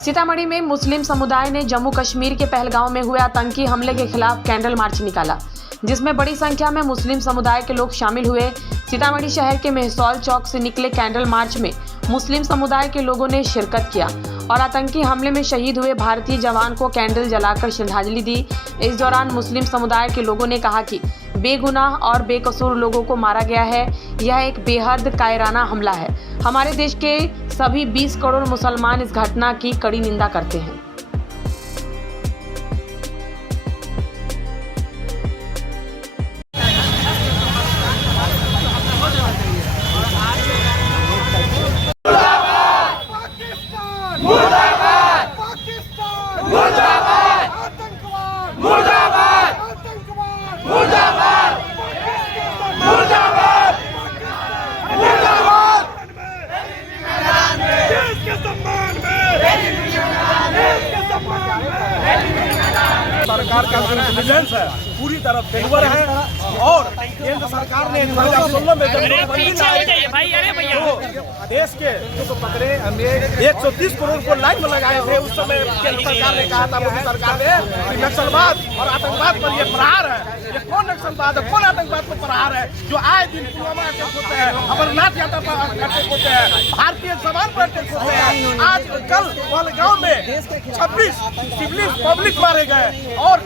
सीतामढ़ी में मुस्लिम समुदाय ने जम्मू कश्मीर के पहलगांव में हुए आतंकी हमले के खिलाफ कैंडल मार्च निकाला, जिसमें बड़ी संख्या में मुस्लिम समुदाय के लोग शामिल हुए। सीतामढ़ी शहर के मेहसौल चौक से निकले कैंडल मार्च में मुस्लिम समुदाय के लोगों ने शिरकत किया और आतंकी हमले में शहीद हुए भारतीय जवान को कैंडल जलाकर श्रद्धांजलि दी। इस दौरान मुस्लिम समुदाय के लोगों ने कहा कि बेगुनाह और बेकसूर लोगों को मारा गया है। यह एक बेहद कायराना हमला है। हमारे देश के सभी 20 करोड़ मुसलमान इस घटना की कड़ी निंदा करते हैं। सरकार का इंटेलिजेंस है पूरी तरह फेवर है और केंद्र सरकार ने 2016 में देश के जो पकड़े हमें 130 करोड़ को लाइन में लगाए थे। उस समय केंद्र सरकार ने कहा था, मोदी सरकार ने, कि नक्सलवाद और आतंकवाद पर ये प्रहार है। ये कौन नक्सलवाद है, कौन आतंकवाद पर प्रहार है जो आए दिन पुलवामा अटैक होते हैं, अमरनाथ यात्रा पर अटैक होते हैं, भारतीय जवान पर अटैक होते हैं। आज कल पहलगांव में 26 सिविल पब्लिक मारे गए और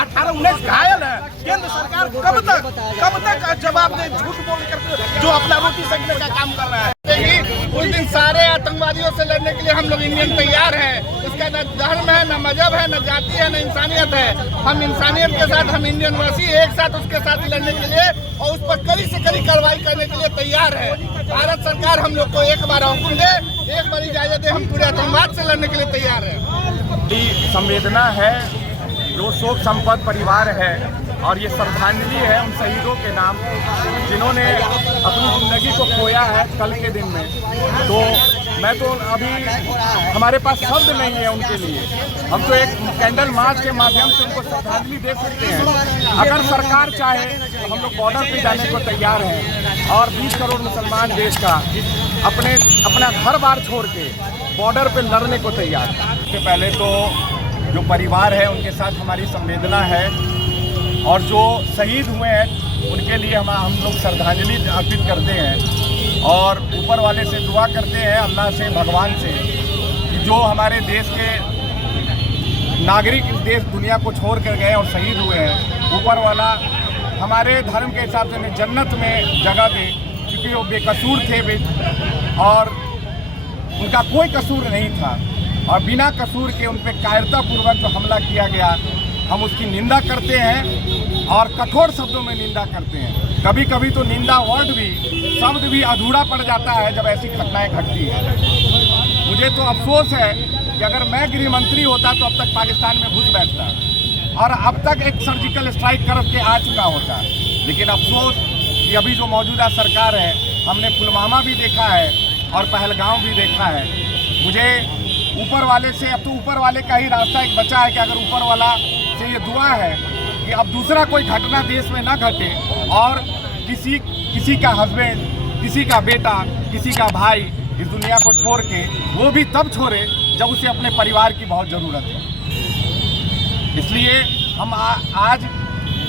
18-19 घायल है। केंद्र सरकार कब तक जवाब दे, झूठ बोल कर जो अपना रोटी सेकने का काम कर रहा है। उस दिन सारे आतंकवादियों से लड़ने के लिए हम लोग इंडियन तैयार हैं। उसका न धर्म है, न मजहब है, न जाति है, न इंसानियत है। हम इंसानियत के साथ, हम इंडियन वासी एक साथ उसके साथ लड़ने के लिए और उस पर कड़ी से कड़ी कार्रवाई करने के लिए तैयार है। भारत सरकार हम लोग को एक बार हुक्म दे, एक बार इजाजत दे, हम पूरे आतंकवाद से लड़ने के लिए तैयार है। संवेदना है, जो शोक संपन्न परिवार है और ये श्रद्धांजलि है उन शहीदों के नाम जिन्होंने अपनी जिंदगी को खोया है कल के दिन में। तो मैं तो अभी हमारे पास शब्द नहीं है उनके लिए। हम तो एक कैंडल मार्च के माध्यम से उनको श्रद्धांजलि दे सकते हैं। अगर सरकार चाहे तो हम लोग बॉर्डर पे जाने को तैयार हैं और 20 करोड़ मुसलमान देश का अपना घर बार छोड़ के बॉर्डर पे लड़ने को तैयार है। इससे पहले तो जो परिवार है उनके साथ हमारी संवेदना है और जो शहीद हुए हैं उनके लिए हम लोग श्रद्धांजलि अर्पित करते हैं और ऊपर वाले से दुआ करते हैं, अल्लाह से, भगवान से, कि जो हमारे देश के नागरिक इस देश दुनिया को छोड़ कर गए और शहीद हुए हैं, ऊपर वाला हमारे धर्म के हिसाब से उन्हें जन्नत में जगह दे, क्योंकि वो बेकसूर थे और उनका कोई कसूर नहीं था और बिना कसूर के उन पर कायरतापूर्वक जो हमला किया गया, हम उसकी निंदा करते हैं और कठोर शब्दों में निंदा करते हैं। कभी कभी तो निंदा शब्द भी अधूरा पड़ जाता है जब ऐसी घटनाएं घटती हैं। मुझे तो अफसोस है कि अगर मैं गृह मंत्री होता तो अब तक पाकिस्तान में घुस बैठता और अब तक एक सर्जिकल स्ट्राइक करके आ चुका होता। लेकिन अफसोस कि अभी जो मौजूदा सरकार है, हमने पुलवामा भी देखा है और पहलगांव भी देखा है। मुझे ऊपर वाले से, अब तो ऊपर वाले का ही रास्ता एक बचा है कि अगर ऊपर वाला से ये दुआ है कि अब दूसरा कोई घटना देश में ना घटे और किसी का हस्बैंड, किसी का बेटा, किसी का भाई इस दुनिया को छोड़ के, वो भी तब छोड़े जब उसे अपने परिवार की बहुत ज़रूरत है। इसलिए हम आज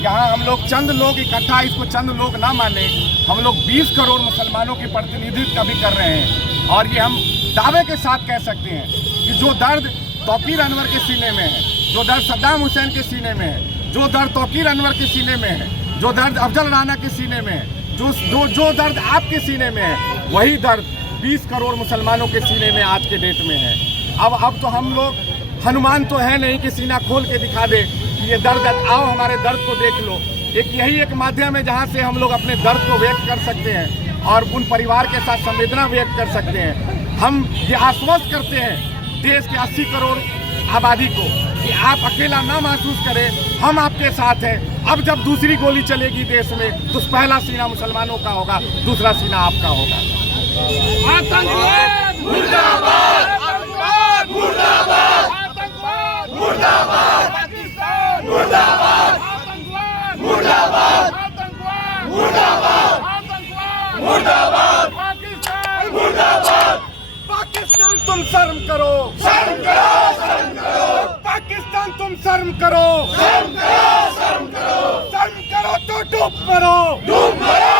यहाँ हम लोग चंद लोग इकट्ठा, इसको चंद लोग ना माने, हम लोग 20 करोड़ मुसलमानों के प्रतिनिधित्व भी कर रहे हैं और ये हम दावे के साथ कह सकते हैं कि जो दर्द तौकीर अनवर के सीने में है, जो दर्द सद्दाम हुसैन के सीने में है, जो दर्द तौकीर अनवर के सीने में है, जो दर्द अफजल राना के सीने में है, जो दर्द आपके सीने में है, वही दर्द 20 करोड़ मुसलमानों के सीने में आज के डेट में है। अब तो हम लोग हनुमान तो है नहीं कि सीना खोल के दिखा दे कि ये दर्द, आओ हमारे दर्द को देख लो। यही एक माध्यम है जहाँ से हम लोग अपने दर्द को व्यक्त कर सकते हैं और उन परिवार के साथ संवेदना व्यक्त कर सकते हैं। हम ये आश्वस्त करते हैं देश के 80 करोड़ आबादी को कि आप अकेला ना महसूस करें, हम आपके साथ हैं। अब जब दूसरी गोली चलेगी देश में तो पहला सीना मुसलमानों का होगा, दूसरा सीना आपका होगा। आतंकवाद मुर्दाबाद, आतंकवाद मुर्दाबाद, आतंकवाद मुर्दाबाद, पाकिस्तान मुर्दाबाद, आतंकवाद मुर्दाबाद, आतंकवाद मुर्दाबाद, आतंकवाद मुर्दाबाद, पाकिस्तान मुर्दाबाद। पाकिस्तान तुम शर्म करो, शर्म करो। शर्म करो, शर्म करो, शर्म करो, शर्म करो तो डूब मरो, डूब मरो।